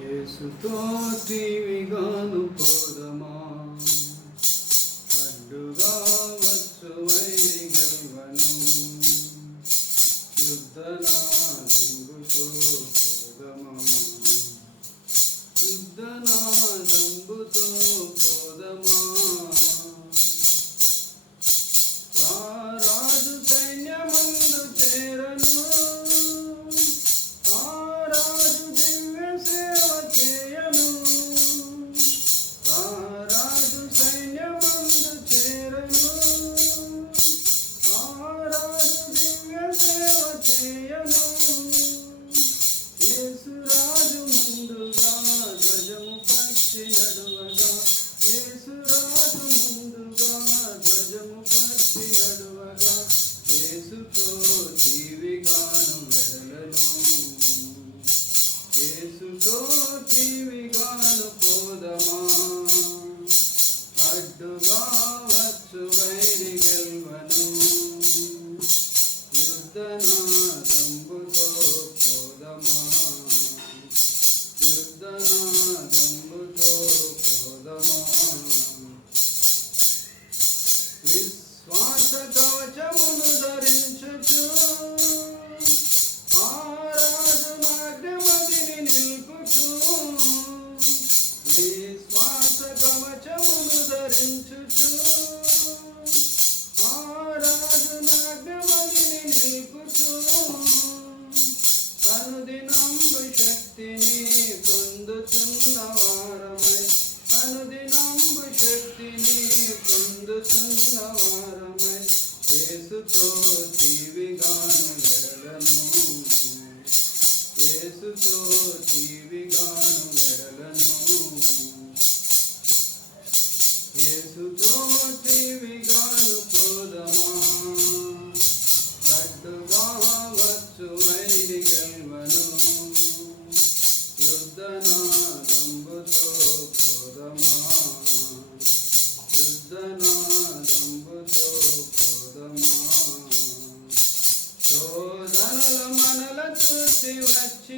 యేసుతో టీవీగాను పోదమా? అడ్డుగా God. నందవారమై యేసుతో జీవిగాను మెడలను యేసుతో జీవిగాను మెడలను యేసుతో జీవిగాను పోదమా. అడ్డుగా వచ్చు వైరి గెల్వను. యుద్ధనాదంబుతో పోదమా. యుద్ధనా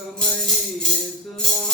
సమయేసునా